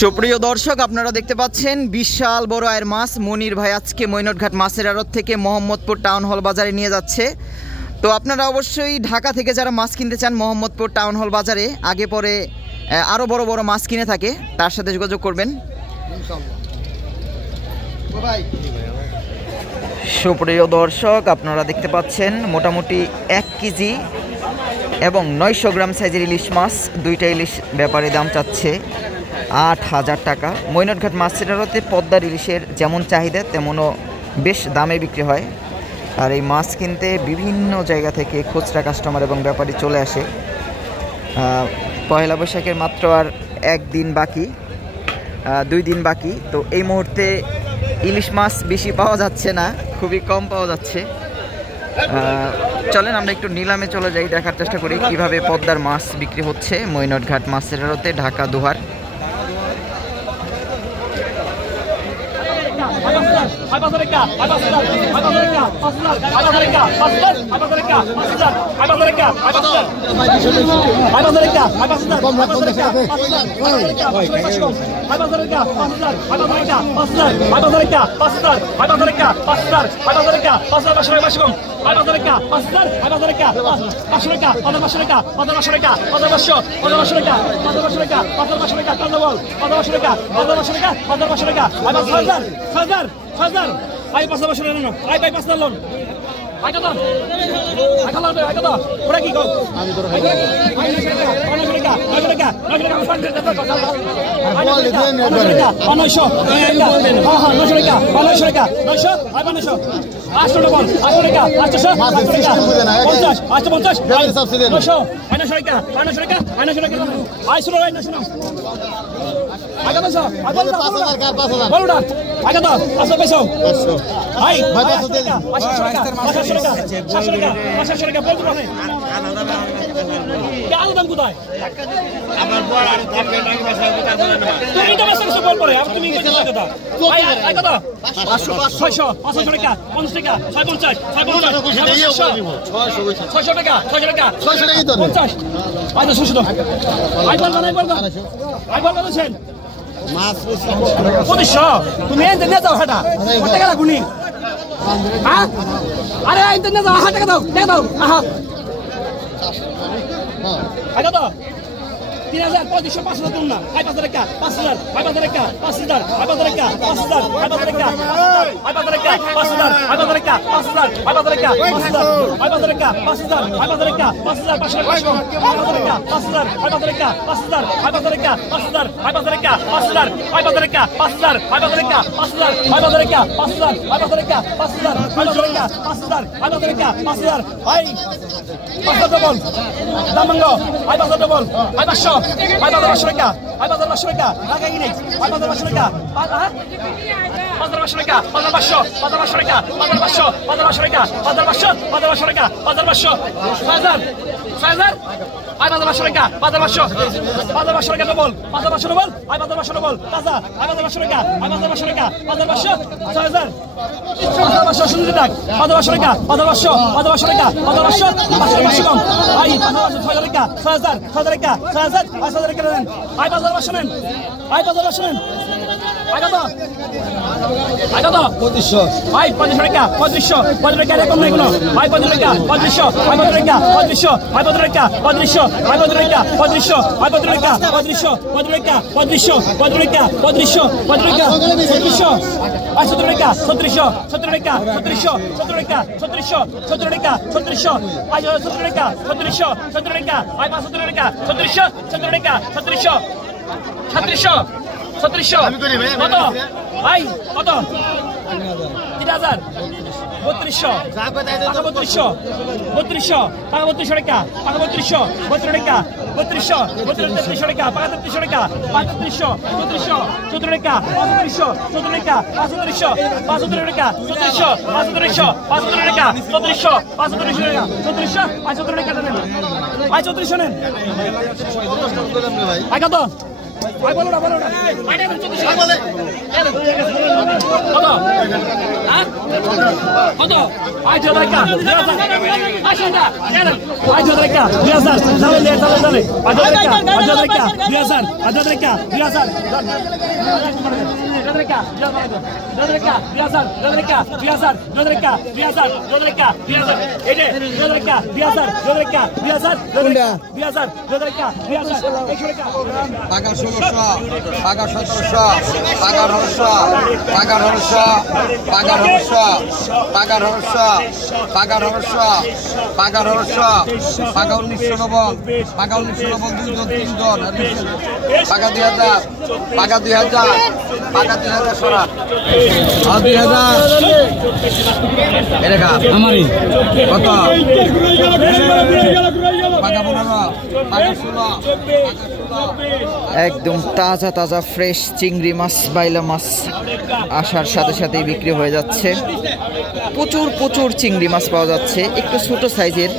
সুপ্রিয় দর্শক, আপনারা দেখতে পাচ্ছেন বিশাল বড় আয়ের মাছ মনির ভাই আজকে মৈনটঘাট মাছের আড়ত থেকে মোহাম্মদপুর টাউন হল বাজারে নিয়ে যাচ্ছে। তো আপনারা অবশ্যই ঢাকা থেকে যারা মাছ কিনতে চান মোহাম্মদপুর টাউন হল বাজারে আগে পরে আরও বড় বড় মাছ কিনে থাকে, তার সাথে যোগাযোগ করবেন। সুপ্রিয় দর্শক, আপনারা দেখতে পাচ্ছেন মোটামুটি 1 কেজি এবং 900 গ্রাম সাইজের ইলিশ মাছ, দুইটা ইলিশ ব্যাপারে দাম চাচ্ছে 8,000 টাকা। মৈনটঘাট মাছের আড়তে পদ্মার ইলিশের যেমন চাহিদা তেমনও বেশ দামে বিক্রি হয়। আর এই মাছ কিনতে বিভিন্ন জায়গা থেকে খুচরা কাস্টমার এবং ব্যাপারী চলে আসে। পয়লা বৈশাখের মাত্র আর 1 দিন বাকি, 2 দিন বাকি। তো এই মুহূর্তে ইলিশ মাছ বেশি পাওয়া যাচ্ছে না, খুবই কম পাওয়া যাচ্ছে। চলেন আমরা একটু নিলামে চলে যাই, দেখার চেষ্টা করি কিভাবে পদ্মার মাছ বিক্রি হচ্ছে মৈনটঘাট মাছের আড়তে, ঢাকা দোহার। তুমি যাও হাটা টাকা গুনি, আরে ইন্টারনেট যাও, টাকা দাও, টাকা দাও, তো 3,000 3500 5,000 তুলনা 5,000 টাকা 5,000 5,000 টাকা 5,000 5,000 টাকা 5,000 5,000 টাকা 5,000 টাকা 5,000 5,000 টাকা 5,000 5,000 টাকা 5,000 টাকা 5,000 5,000 টাকা 5,000 5,000 টাকা 5,000 5,000 টাকা 5,000 5,000 টাকা 5,000 5,000 টাকা 5,000 5,000 টাকা 5,000 5,000 টাকা 5,000 5,000 টাকা 5,000 5,000 টাকা 5,000 5,000 টাকা 5,000 5,000 টাকা 5,000 ভাই 5,000 ডবল দামঙ্গো 5,000 ডবল 5,500 5,500 টাকা 5,500 টাকা লাগাই নেই 5,500 টাকা 5,500 টাকা 5,500 5,500 টাকা 5,500 5,500 টাকা 5,500 5,500 টাকা 5,500 5,000 5,000 5,500 টাকা 5,500 5,500 টাকা ডবল 5,500 ডবল 5,500 ডবল 5,500 টাকা 5,500 টাকা 5,500 6,000 5,500 শুনতে থাক 5,500 টাকা 5,500 5,500 টাকা 5,500 5,500 কম ভাই 5,500 টাকা 6,000 6,000 টাকা 6,000 5,000 টাকা দেন ভাই 5,500 নেন ভাই 5,500 নেন আগাদা 2500 ভাই 2500 টাকা 3500 25 টাকা কম নাই কোনো ভাই 25 টাকা 3500 25 টাকা 3500 25 টাকা 3500 25 টাকা 3500 25 টাকা 3500 25 টাকা 3500 25 টাকা 3500 25 টাকা 3500 17 টাকা 3700 17 টাকা 3700 17 টাকা 3700 17 টাকা 3700 ভাই 17 টাকা 3700 17 টাকা ভাই 17 টাকা 3700 17 টাকা 3700 3700 3700 কত ভাই কত 3,000 3200 টাকা 3200 টাকা 3200 টাকা 3200 32 টাকা 3200 3300 টাকা 3300 টাকা 3300 3400 টাকা 3300 14 টাকা 3500 35 টাকা 3400 3500 35 টাকা 3400 35 টাকা 3400 35 টাকা দেন ভাই 3400 নেন ভাই কত ভাই বলো না ভাইটা 1400 বলে কত হ্যাঁ কত ভাই জোরে কা 2000 ভাই জোরে কা 2000 চলে ভাই জোরে কা 2000 টাকা 1600 টাকা 1700 টাকা 1800 টাকা 1800 টাকা 1800 টাকা 1800 টাকা 1800 টাকা 1800 টাকা 1990 টাকা 1990 দুইজন তিনজন টাকা 2000 টাকা 2000 টাকা 2000 সরা 2000 এরকা আমারই কত টাকা 15 টাকা 16 একদম তাজা তাজা ফ্রেশ চিংড়ি মাছ বাইলা মাছ আসার সাথে সাথেই বিক্রি হয়ে যাচ্ছে। প্রচুর প্রচুর চিংড়ি মাছ পাওয়া যাচ্ছে। একটু ছোট সাইজের,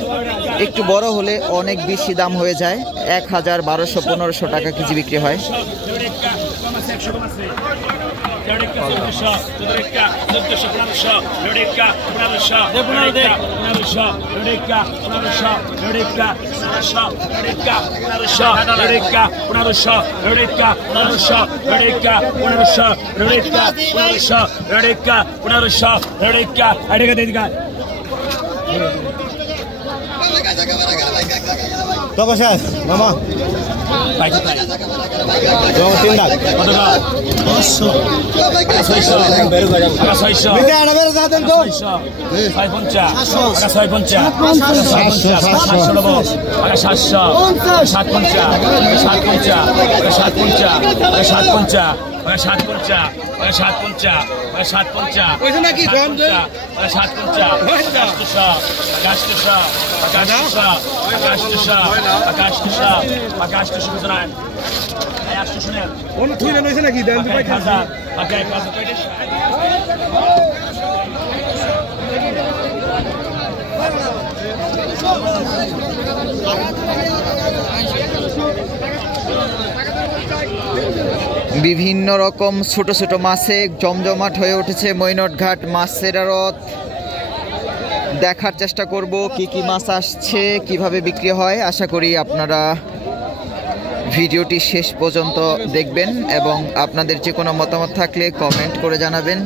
একটু বড় হলে অনেক বেশি দাম হয়ে যায়। 1000, 1200, 1500 টাকা কেজি বিক্রি হয়। Toko siya, mama. Yung tindag. Bigyan na meron natin to. বিভিন্ন রকম ছোট ছোট মাছে জমজমাট হয়ে উঠেছে মৈনট ঘাট মাছের আড়ত। দেখার চেষ্টা করব কি কি মাছ আসছে, কিভাবে বিক্রি হয়। আশা করি আপনারা ভিডিওটি শেষ পর্যন্ত দেখবেন এবং আপনাদের যে কোনো মতামত থাকলে কমেন্ট করে জানাবেন।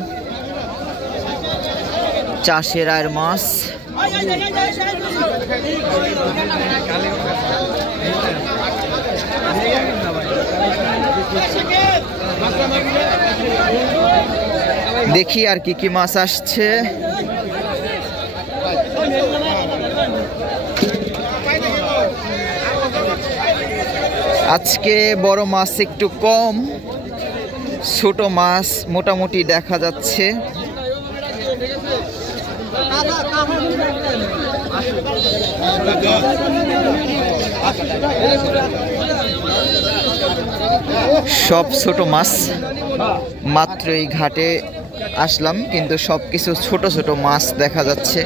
চাষের আয়ের মাছ, দেখি আর কি কি মাছ আসছে। আজকে বড় মাছ একটু কম, ছোট মাছ মোটামুটি দেখা যাচ্ছে। সব ছোট মাছ, মাত্র এই ঘাটে আসলাম কিন্তু সবকিছু ছোট ছোট মাছ দেখা যাচ্ছে।